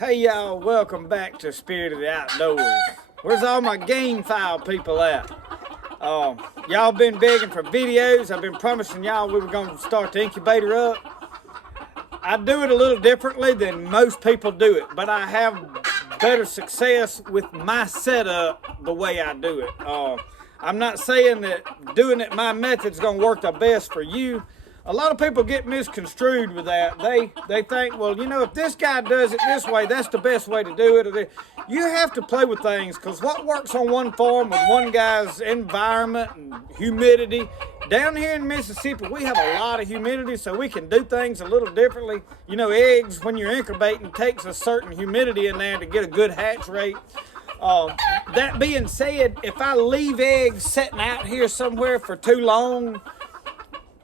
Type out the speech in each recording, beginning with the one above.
Hey y'all, welcome back to Spirit of the Outdoors. Where's all my gamefowl people at? Y'all been begging for videos. I've been promising y'all we were gonna start the incubator up. I do it a little differently than most people do it, but I have better success with my setup the way I do it. I'm not saying that doing it my method's gonna work the best for you. A lot of people get misconstrued with that. They think, well, you know, if this guy does it this way, that's the best way to do it. You have to play with things, because what works on one farm with one guy's environment and humidity, down here in Mississippi, we have a lot of humidity, so we can do things a little differently. You know, eggs, when you're incubating, takes a certain humidity in there to get a good hatch rate. That being said, if I leave eggs sitting out here somewhere for too long,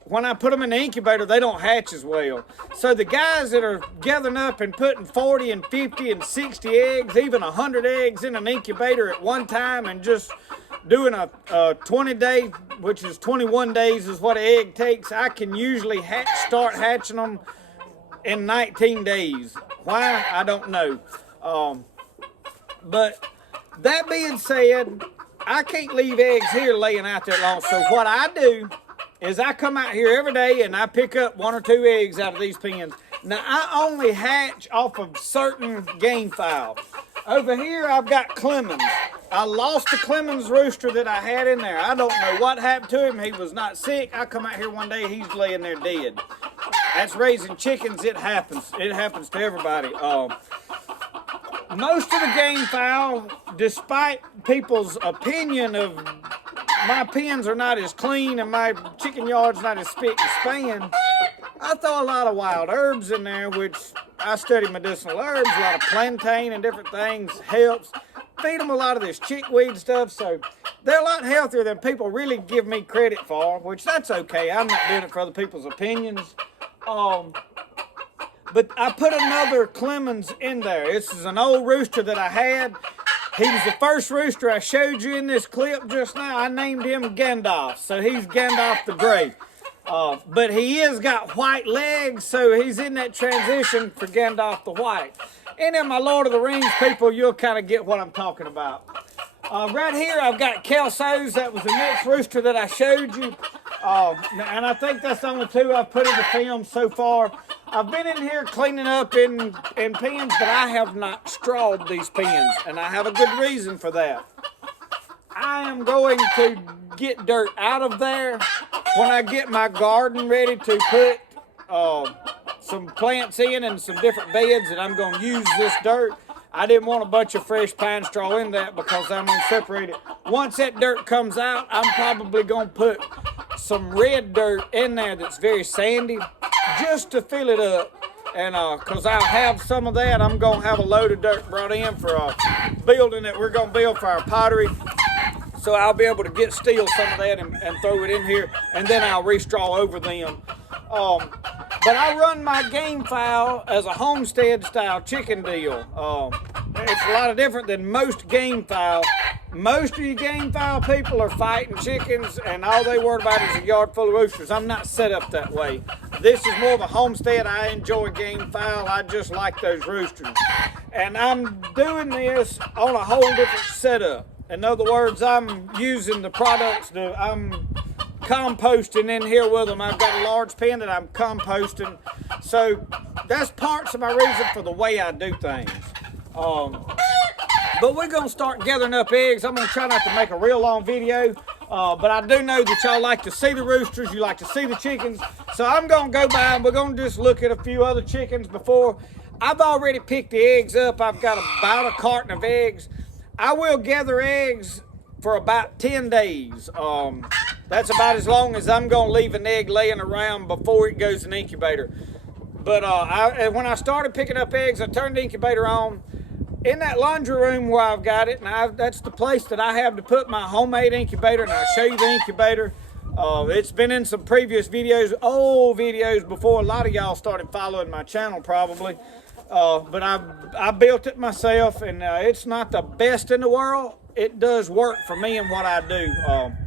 when I put them in the incubator, they don't hatch as well. So the guys that are gathering up and putting 40 and 50 and 60 eggs, even 100 eggs in an incubator at one time, and just doing a 20-day, which is 21 days is what an egg takes, I can usually start hatching them in 19 days. Why? I don't know. But that being said, I can't leave eggs here laying out that long. So what I do is I come out here every day and I pick up 1 or 2 eggs out of these pens. Now, I only hatch off of certain gamefowl. Over here, I've got Clemens. I lost the Clemens rooster that I had in there. I don't know what happened to him. He was not sick. I come out here one day, he's laying there dead. That's raising chickens. It happens. It happens to everybody. Most of the gamefowl, despite people's opinion of my pens are not as clean and my chicken yard's not as spick and span, I throw a lot of wild herbs in there, which I study medicinal herbs. A lot of plantain and different things helps. Feed them a lot of this chickweed stuff, so they're a lot healthier than people really give me credit for, which that's okay. I'm not doing it for other people's opinions. But I put another Clemens in there. This is an old rooster that I had. He was the first rooster I showed you in this clip just now. I named him Gandalf, so he's Gandalf the Grey. But he has got white legs, so he's in that transition for Gandalf the White. And in my Lord of the Rings people, you'll kind of get what I'm talking about. Right here, I've got Kelso's. That was the next rooster that I showed you. And I think that's the only 2 I've put in the film so far. I've been in here cleaning up in pens, but I have not strawed these pens, and I have a good reason for that. I am going to get dirt out of there when I get my garden ready to put some plants in and some different beds, and I'm going to use this dirt. I didn't want a bunch of fresh pine straw in that because I'm going to separate it. Once that dirt comes out, I'm probably going to put some red dirt in there that's very sandy, just to fill it up. And because I'll have some of that, I'm going to have a load of dirt brought in for a building that we're going to build for our pottery. So I'll be able to steal some of that and throw it in here, and then I'll restraw over them. But I run my gamefowl as a homestead style chicken deal. It's a lot different than most gamefowl. Most of you gamefowl people are fighting chickens, and all they worry about is a yard full of roosters. I'm not set up that way. This is more of a homestead. I enjoy gamefowl. I just like those roosters. And I'm doing this on a whole different setup. In other words, I'm using the products that I'm composting in here with them. I've got a large pen that I'm composting. So that's parts of my reason for the way I do things. But we're going to start gathering up eggs. I'm going to try not to make a real long video. But I do know that y'all like to see the roosters. You like to see the chickens. So I'm going to go by and we're going to just look at a few other chickens before. I've already picked the eggs up. I've got about a carton of eggs. I will gather eggs for about 10 days. That's about as long as I'm going to leave an egg laying around before it goes in the incubator. But when I started picking up eggs, I turned the incubator on. In that laundry room where I've got it, and that's the place that I have to put my homemade incubator, and I'll show you the incubator. It's been in some previous videos, old videos before a lot of y'all started following my channel probably. But I built it myself, and it's not the best in the world. It does work for me and what I do.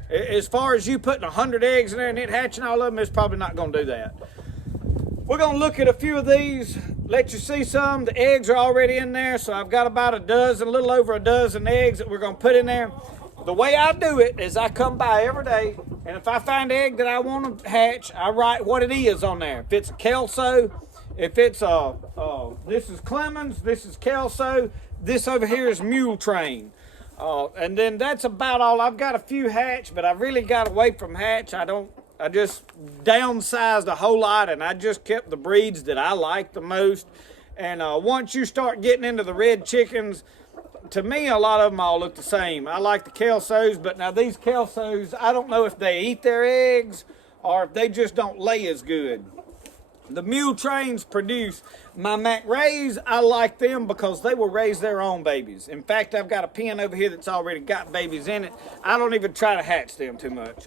As far as you putting 100 eggs in there and it hatching all of them, it's probably not going to do that. We're going to look at a few of these. let you see some. The eggs are already in there, so I've got about a little over a dozen eggs that we're gonna put in there. The way I do it is I come by every day, and if I find an egg that I want to hatch, I write what it is on there. If it's a Kelso, if it's this is Clemens, this is Kelso, this over here is Mule Train. And then that's about all. I've got a few hatch, but I really got away from hatch. I just downsized a whole lot, and I just kept the breeds that I like the most. And once you start getting into the red chickens, to me, a lot of them all look the same. I like the Kelsos, but now these Kelsos, I don't know if they eat their eggs or if they just don't lay as good. The Mule Trains produce. My Mac Rays, I like them because they will raise their own babies. In fact, I've got a pen over here that's already got babies in it. I don't even try to hatch them too much.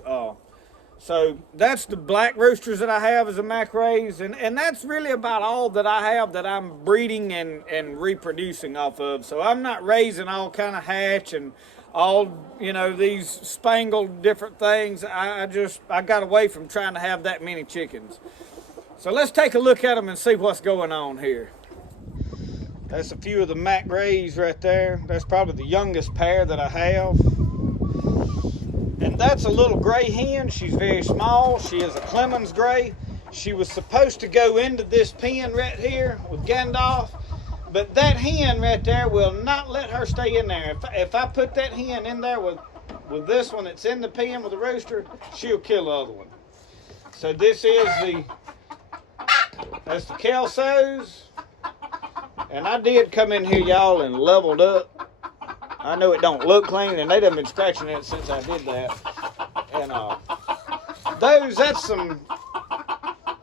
So that's the black roosters that I have as a Mac Rays, and that's really about all that I have that I'm breeding and reproducing off of. So I'm not raising all kind of hatch and all, these spangled different things. I got away from trying to have that many chickens. So let's take a look at them and see what's going on here. That's a few of the Mac Rays right there. That's probably the youngest pair that I have. And that's a little gray hen. She's very small. She is a Clemens gray. She was supposed to go into this pen right here with Gandalf, but that hen right there will not let her stay in there. If I put that hen in there with this one that's in the pen with the rooster, she'll kill the other one. So this is that's the Kelsos. And I did come in here, y'all, and leveled up. I know it don't look clean, and they done been scratching it since I did that. And that's some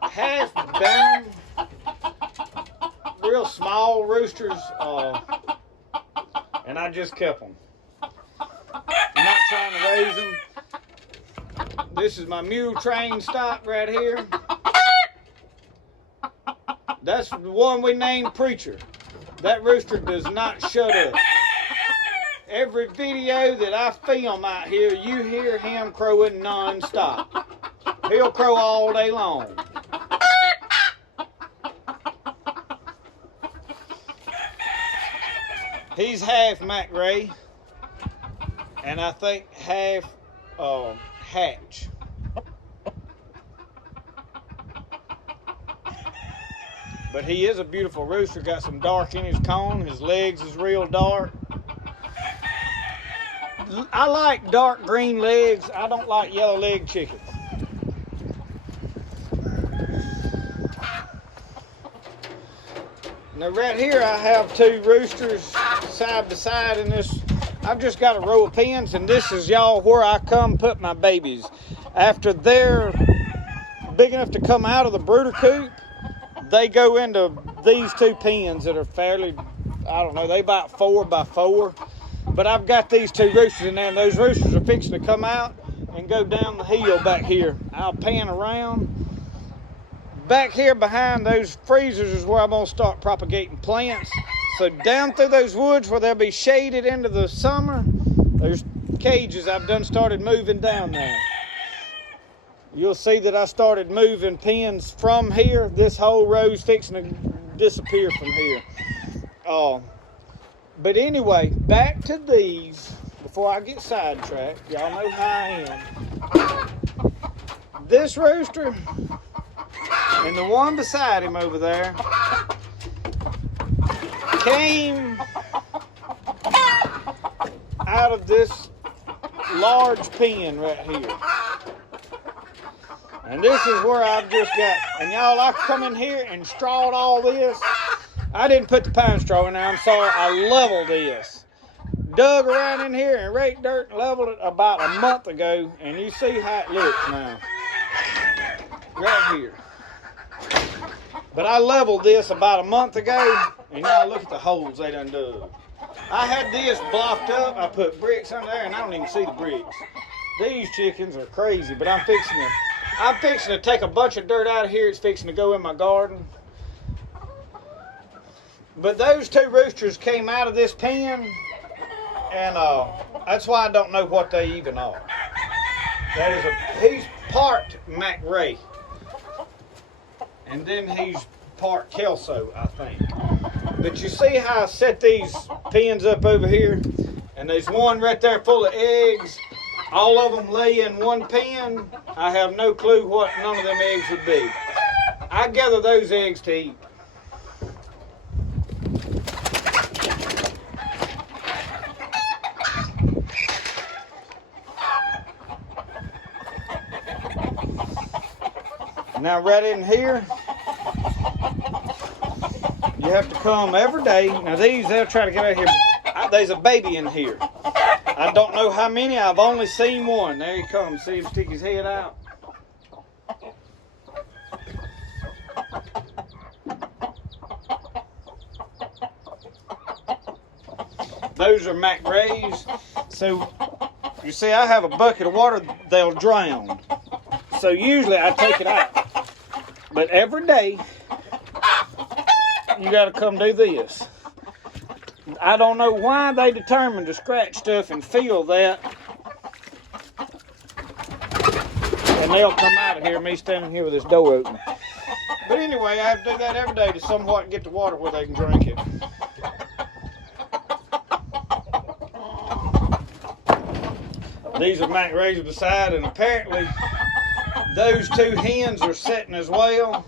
half-bound, real small roosters, and I just kept them. I'm not trying to raise them. This is my Mule Train stock right here. That's the one we named Preacher. That rooster does not shut up. Every video that I film out here, you hear him crowing non-stop. He'll crow all day long. He's half Mac Ray, and I think half hatch. But he is a beautiful rooster. Got some dark in his cone. His legs is real dark. I like dark green legs. I don't like yellow leg chickens. Now right here I have two roosters side by side in this. I've just got a row of pens, and this is, y'all, where I come put my babies. After they're big enough to come out of the brooder coop, they go into these two pens that are fairly, I don't know, they about 4 by 4. But I've got these two roosters in there, and those roosters are fixing to come out and go down the hill back here. I'll pan around. Back here behind those freezers is where I'm going to start propagating plants. So down through those woods where they'll be shaded into the summer, there's cages I've done started moving down there. You'll see that I started moving pens from here. This whole row's fixing to disappear from here. But anyway, back to these before I get sidetracked. Y'all know how I am. This rooster and the one beside him over there came out of this large pen right here. And this is where I've just got, and y'all, I come in here and strawed all this. I didn't put the pine straw in there, I'm sorry. I leveled this. Dug around in here and raked dirt and leveled it about a month ago, and you see how it looks now. Right here. But I leveled this about a month ago, and y'all look at the holes they done dug. I had this blocked up, I put bricks under there, and I don't even see the bricks. These chickens are crazy, but I'm fixing to take a bunch of dirt out of here. It's fixing to go in my garden. But those two roosters came out of this pen, and that's why I don't know what they even are. That is he's part Mac Ray, and then he's part Kelso, I think. But you see how I set these pens up over here? And there's one right there full of eggs. All of them lay in one pen. I have no clue what none of them eggs would be. I gather those eggs to eat. Now right in here, you have to come every day. Now these, they'll try to get out here. There's a baby in here. I don't know how many, I've only seen one. There he comes, see him stick his head out. Those are Mac Rays. So, you see I have a bucket of water, they'll drown. So usually I take it out. But every day, you gotta come do this. I don't know why they determined to scratch stuff and feel that. And they'll come out of here, me standing here with this door open. But anyway, I have to do that every day to somewhat get the water where they can drink it. These are Mac Rays beside, and apparently those two hens are setting as well.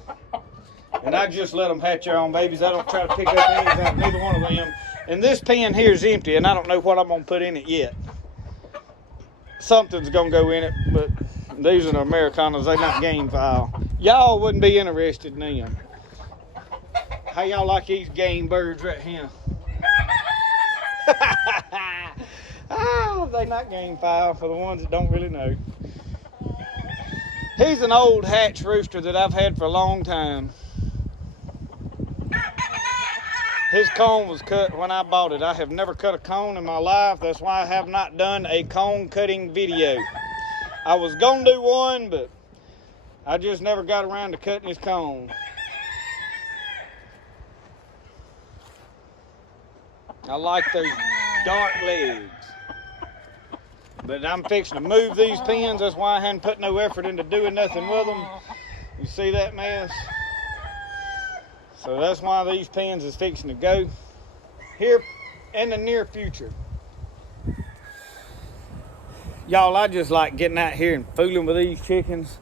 And I just let them hatch their own babies. I don't try to pick up eggs out of neither one of them. And this pen here is empty, and I don't know what I'm going to put in it yet. Something's going to go in it, but these are the Americanas. They're not gamefowl. Y'all wouldn't be interested in them. How y'all like these game birds right here? Oh, they're not gamefowl for the ones that don't really know. He's an old hatch rooster that I've had for a long time. His cone was cut when I bought it. I have never cut a cone in my life. That's why I have not done a cone cutting video. I was gonna do one, but I just never got around to cutting his cone. I like those dark legs. But I'm fixing to move these pens. That's why I hadn't put no effort into doing nothing with them. You see that mess? So that's why these pens is fixing to go here in the near future. Y'all, I just like getting out here and fooling with these chickens.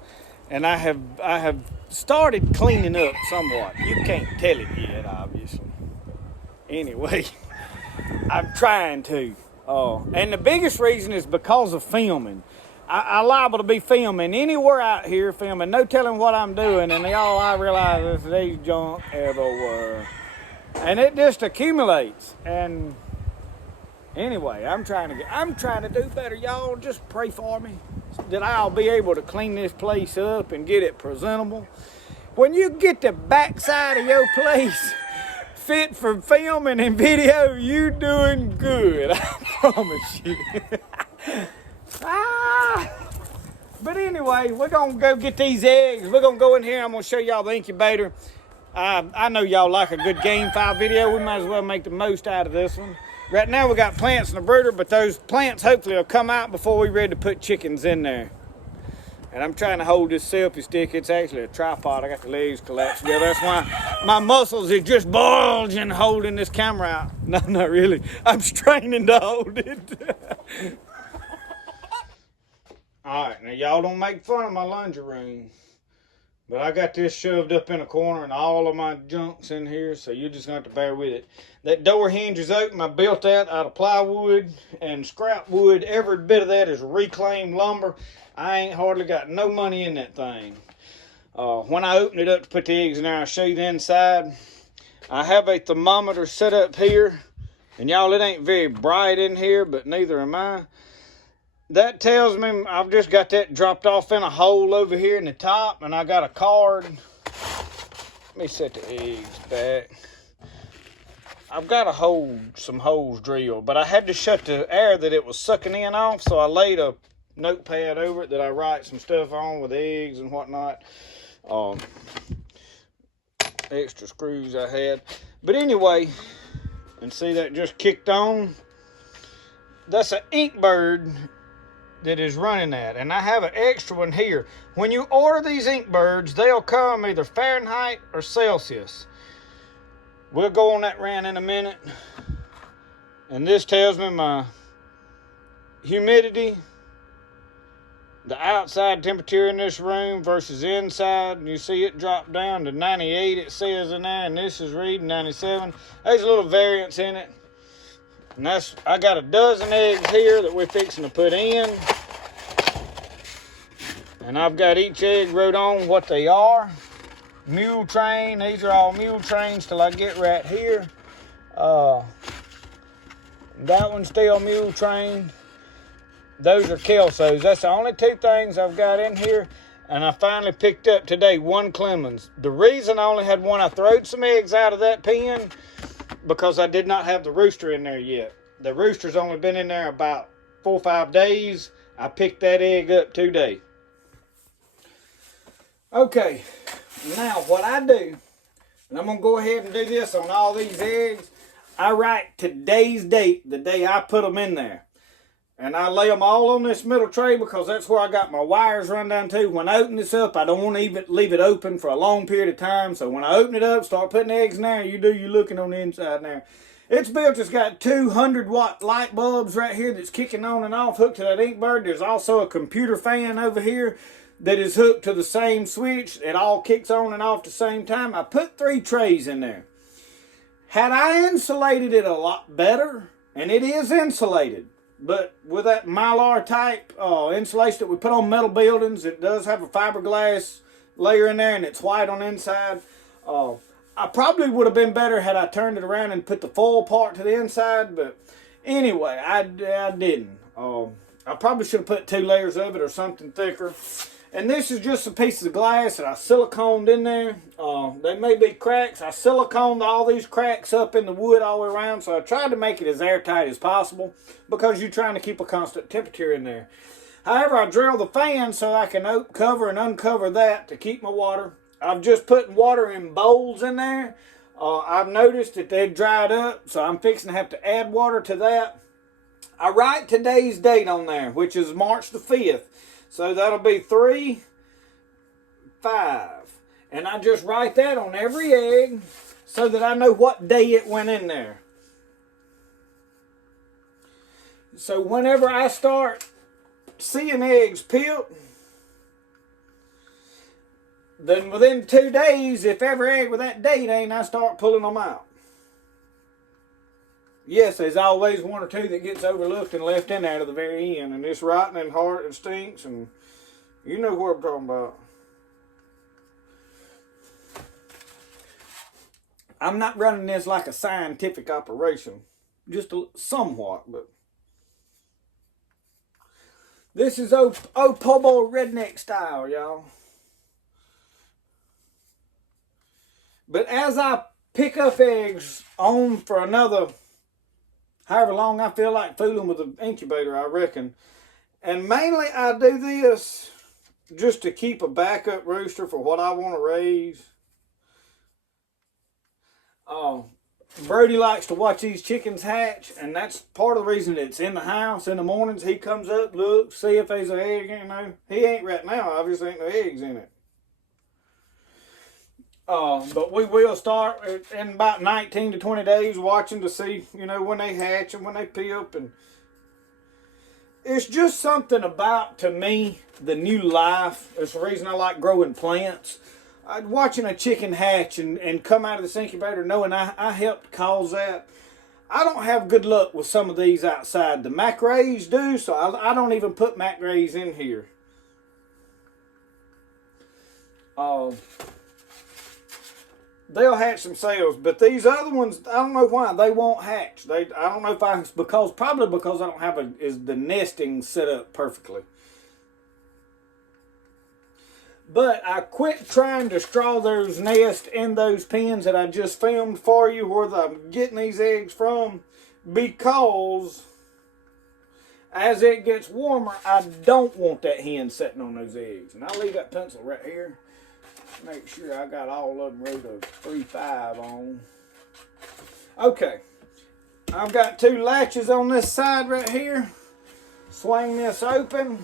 And I have started cleaning up somewhat. You can't tell it yet, obviously. Anyway, I'm trying to. And the biggest reason is because of filming. I liable to be filming anywhere out here, filming, no telling what I'm doing, and all I realize is these junk everywhere. And it just accumulates. And anyway, I'm trying to do better. Y'all just pray for me that I'll be able to clean this place up and get it presentable. When you get the backside of your place fit for filming and video, you doing good. I promise you. But anyway, we're gonna go get these eggs. We're gonna go in here. I'm gonna show y'all the incubator. I know y'all like a good gamefowl video. We might as well make the most out of this one. Right now we got plants in the brooder, but those plants hopefully will come out before we're ready to put chickens in there. And I'm trying to hold this selfie stick. It's actually a tripod. I got the legs collapsed together. That's why my muscles are just bulging holding this camera out. No, not really. I'm straining to hold it. All right, now y'all don't make fun of my laundry room. But I got this shoved up in a corner and all of my junk's in here, so you're just going to have to bear with it. That door hinge is open. I built that out of plywood and scrap wood. Every bit of that is reclaimed lumber. I ain't hardly got no money in that thing. When I open it up to put the eggs in there, I'll show you the inside. I have a thermometer set up here. And y'all, it ain't very bright in here, but neither am I. That tells me I've just got that dropped off in a hole over here in the top, and I got a card. Let me set the eggs back. I've got some holes drilled, but I had to shut the air that it was sucking in off, so I laid a notepad over it that I write some stuff on with eggs and whatnot. Extra screws I had. But anyway, and see that just kicked on? That's an ink bird. that is running that. And I have an extra one here. When you order these ink birds, they'll come either Fahrenheit or Celsius. We'll go on that rant in a minute. And this tells me my humidity, the outside temperature in this room versus inside. And you see it drop down to 98, it says in there, and this is reading 97. There's a little variance in it. And that's, I got a dozen eggs here that we're fixing to put in. And I've got each egg wrote on what they are. Mule train, these are all mule trains till I get right here. That one's still mule train. Those are Kelsos. That's the only two things I've got in here. And I finally picked up today one Clemens. The reason I only had one, I throwed some eggs out of that pen because I did not have the rooster in there yet. The rooster's only been in there about 4 or 5 days. I picked that egg up today. Okay, now what I do, and I'm going to go ahead and do this on all these eggs, I write today's date, the day I put them in there. And I lay them all on this middle tray because that's where I got my wires run down to. When I open this up, I don't want to even leave it open for a long period of time. So when I open it up, start putting eggs in there, you do your looking on the inside there. It's built, it's got 200-watt light bulbs right here that's kicking on and off, hooked to that ink bird. There's also a computer fan over here that is hooked to the same switch. It all kicks on and off at the same time. I put 3 trays in there. Had I insulated it a lot better, and it is insulated, but with that Mylar type insulation that we put on metal buildings, it does have a fiberglass layer in there and it's white on the inside. I probably would have been better had I turned it around and put the foil part to the inside, but anyway, I didn't. I probably should have put 2 layers of it or something thicker. And this is just a piece of glass that I siliconed in there. They may be cracks. I siliconed all these cracks up in the wood all the way around, so I tried to make it as airtight as possible because you're trying to keep a constant temperature in there. However, I drilled the fan so I can cover and uncover that to keep my water. I've just put water in bowls in there. I've noticed that they've dried up, so I'm fixing to have to add water to that. I write today's date on there, which is March the 5th. So that'll be 3/5. And I just write that on every egg so that I know what day it went in there. So whenever I start seeing eggs pip, then within 2 days, if every egg with that date ain't, I start pulling them out. Yes, there's always 1 or 2 that gets overlooked and left in there to the very end. And it's rotten and hard and stinks. And you know what I'm talking about. I'm not running this like a scientific operation. Just somewhat. But this is Pobo redneck style, y'all. But as I pick up eggs on for another however long I feel like fooling with the incubator, I reckon. And mainly I do this just to keep a backup rooster for what I want to raise. Brody likes to watch these chickens hatch, and that's part of the reason it's in the house. In the mornings, he comes up, looks, see if there's an egg, you know. He ain't right now, obviously ain't no eggs in it. But we will start in about 19 to 20 days watching to see, you know, when they hatch and when they pip. And it's just something about, to me, the new life. It's the reason I like growing plants. Watching a chicken hatch and come out of this incubator knowing I helped cause that. I don't have good luck with some of these outside. The macrays do, so I don't even put macrays in here. They'll hatch themselves, but these other ones, I don't know why they won't hatch. I don't know if it's probably because I don't have the nesting set up perfectly. But I quit trying to straw those nests in those pens that I just filmed for you where I'm getting these eggs from, because as it gets warmer, I don't want that hen sitting on those eggs. And I'll leave that pencil right here. Make sure I got all of them wrote a 3/5 on. Okay. I've got 2 latches on this side right here. swing this open.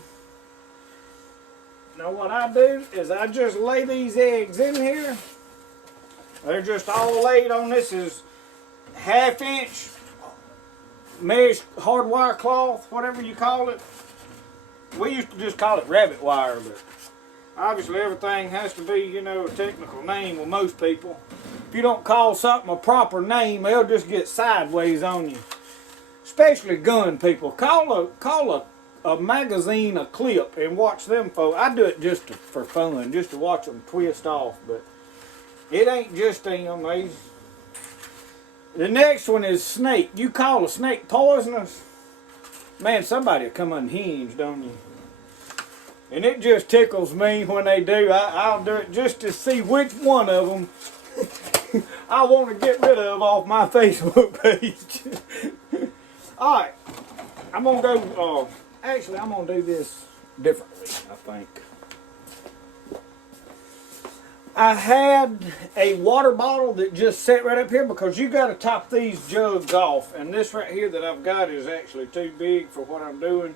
Now what I do is I just lay these eggs in here. They're just all laid on. This is 1/2 inch mesh hardwire cloth, whatever you call it. We used to just call it rabbit wire, but obviously everything has to be, you know, a technical name with most people. If you don't call something a proper name, they'll just get sideways on you. Especially gun people. Call a magazine a clip and watch them folks. I do it just for fun, just to watch them twist off, but it ain't just them. The next one is snake. You call a snake poisonous? Man, somebody will come unhinged, don't you? And it just tickles me when they do. I'll do it just to see which one of them I want to get rid of off my Facebook page. Alright, I'm going to go, actually I'm going to do this differently, I think. I had a water bottle that just sat right up here because you got to top these jugs off. And this right here that I've got is actually too big for what I'm doing.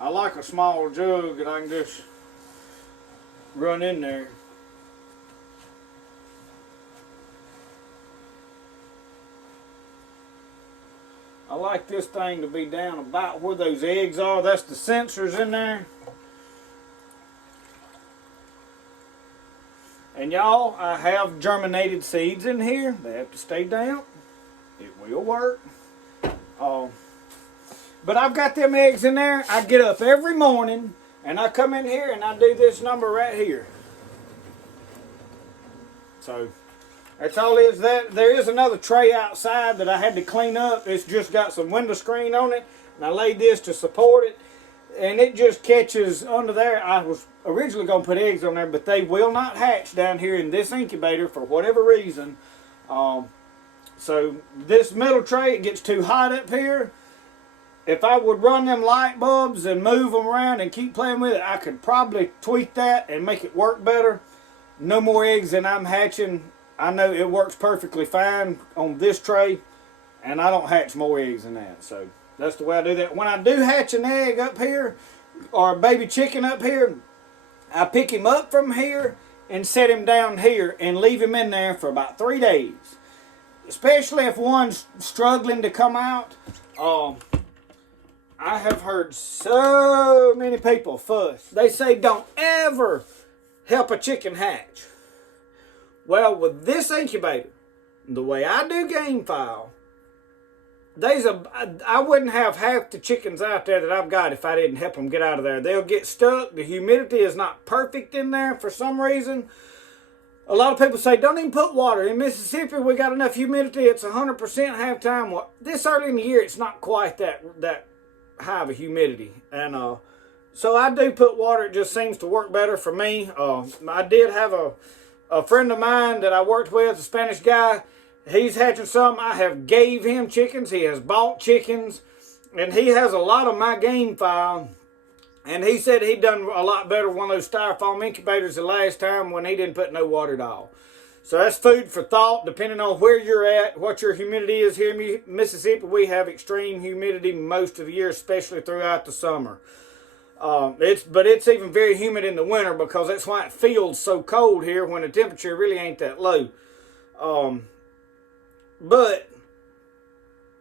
I like a small jug that I can just run in there. I like this thing to be down about where those eggs are. That's the sensors in there. And y'all, I have germinated seeds in here. They have to stay damp. It will work. But I've got them eggs in there. I get up every morning and I come in here and I do this number right here. So that's all it is. That there is another tray outside that I had to clean up. It's just got some window screen on it, and I laid this to support it, and it just catches under there. I was originally going to put eggs on there, but they will not hatch down here in this incubator for whatever reason. So this middle tray, it gets too hot up here. If I would run them light bulbs and move them around and keep playing with it, I could probably tweak that and make it work better. No more eggs than I'm hatching. I know it works perfectly fine on this tray, and I don't hatch more eggs than that. So that's the way I do that. When I do hatch an egg up here, or a baby chicken up here, I pick him up from here and set him down here and leave him in there for about 3 days. Especially if one's struggling to come out. I have heard so many people fuss. They say don't ever help a chicken hatch. Well, with this incubator, the way I do gamefowl, I wouldn't have half the chickens out there that I've got if I didn't help them get out of there. They'll get stuck. The humidity is not perfect in there for some reason. A lot of people say, don't even put water. In Mississippi, we got enough humidity. It's 100% half time. Well, this early in the year, it's not quite that high of a humidity. And so I do put water. It just seems to work better for me. I did have a friend of mine that I worked with, a Spanish guy. He's hatching some. I have gave him chickens. He has bought chickens. And he has a lot of my gamefowl. And he said he'd done a lot better with one of those styrofoam incubators the last time when he didn't put no water at all. So that's food for thought, depending on where you're at, what your humidity is. Here in Mississippi, we have extreme humidity most of the year, especially throughout the summer. But it's even very humid in the winter because that's why it feels so cold here when the temperature really ain't that low. But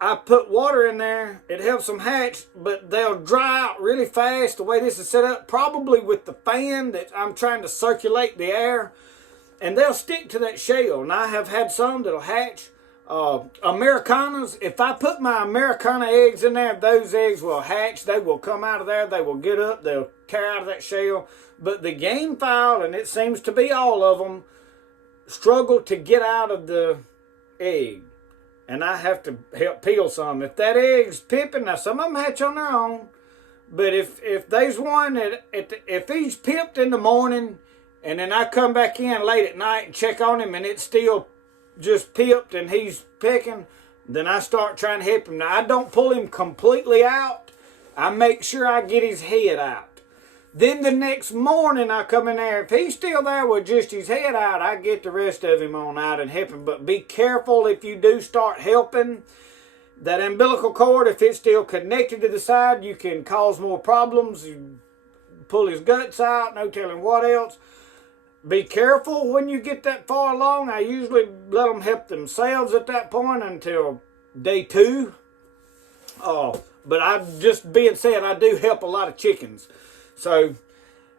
I put water in there. It helps them hatch, but they'll dry out really fast the way this is set up, probably with the fan that I'm trying to circulate the air, and they'll stick to that shell. And I have had some that'll hatch. Americanas, if I put my Americana eggs in there, those eggs will hatch. They will come out of there. They will get up. They'll carry out of that shell. But the gamefowl, and it seems to be all of them, struggle to get out of the egg. And I have to help peel some. If that egg's pipping, now some of them hatch on their own, but if there's one that, if he's pipped in the morning, and then I come back in late at night and check on him, and it's still just pipped and he's pecking, then I start trying to help him. Now, I don't pull him completely out. I make sure I get his head out. Then the next morning I come in there. If he's still there with just his head out, I get the rest of him on out and help him. But be careful if you do start helping. That umbilical cord, if it's still connected to the side, you can cause more problems. You pull his guts out, no telling what else. Be careful when you get that far along. I usually let them help themselves at that point until day 2. But I just being said, I do help a lot of chickens. So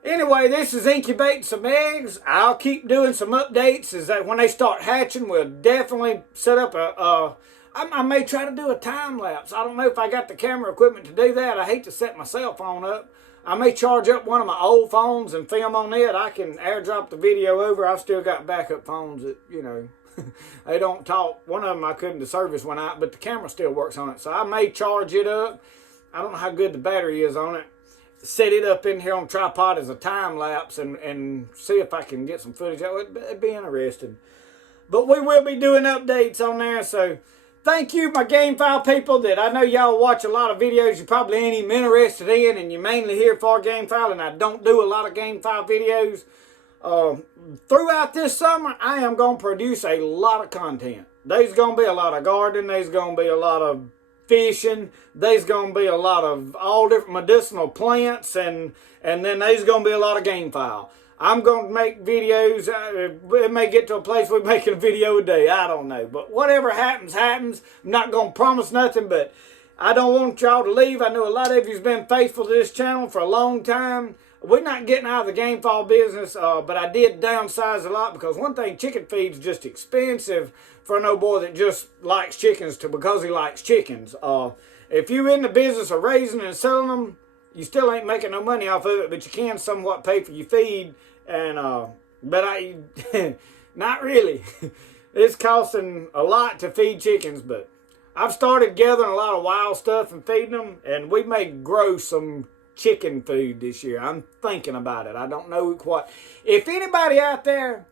anyway, this is incubating some eggs. I'll keep doing some updates. Is that when they start hatching, we'll definitely set up I may try to do a time lapse. I don't know if I got the camera equipment to do that. I hate to set my cell phone up. I may charge up one of my old phones and film on it. I can airdrop the video over. I've still got backup phones that, you know, they don't talk. One of them I couldn't, the service went out, but the camera still works on it. So I may charge it up. I don't know how good the battery is on it. Set it up in here on tripod as a time lapse and see if I can get some footage. It'd be interesting. But we will be doing updates on there, so thank you, my gamefowl people, that I know y'all watch a lot of videos you probably ain't even interested in, and you're mainly here for gamefowl, and I don't do a lot of gamefowl videos. Throughout this summer, I am going to produce a lot of content. There's going to be a lot of gardening. There's going to be a lot of fishing. There's going to be a lot of all different medicinal plants, and then there's going to be a lot of gamefowl. I'm going to make videos. It may get to a place we're making a video a day. I don't know. But whatever happens, happens. I'm not going to promise nothing, but I don't want y'all to leave. I know a lot of you's been faithful to this channel for a long time. We're not getting out of the gamefowl business, but I did downsize a lot because one thing, chicken feed's just expensive for an old boy that just likes chickens because he likes chickens. If you're in the business of raising and selling them, you still ain't making no money off of it, but you can somewhat pay for your feed. And but not really. It's costing a lot to feed chickens, but I've started gathering a lot of wild stuff and feeding them, and we may grow some chicken food this year. I'm thinking about it. I don't know what. If anybody out there,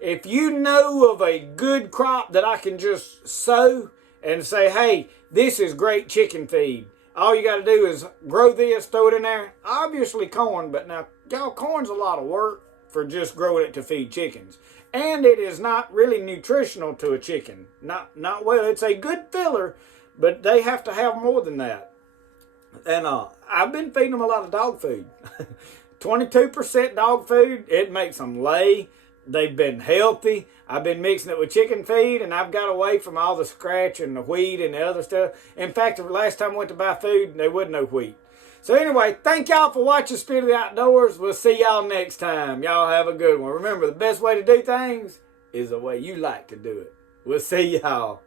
if you know of a good crop that I can just sow and say, hey, this is great chicken feed, all you got to do is grow this, throw it in there. Obviously corn, but now, y'all, corn's a lot of work for just growing it to feed chickens. And it is not really nutritional to a chicken. Not well. It's a good filler, but they have to have more than that. And I've been feeding them a lot of dog food. 22% dog food. It makes them lay. They've been healthy. I've been mixing it with chicken feed, and I've got away from all the scratch and the wheat and the other stuff. In fact, the last time I went to buy food, there wasn't no wheat. So anyway, thank y'all for watching Spirit of the Outdoors. We'll see y'all next time. Y'all have a good one. Remember, the best way to do things is the way you like to do it. We'll see y'all.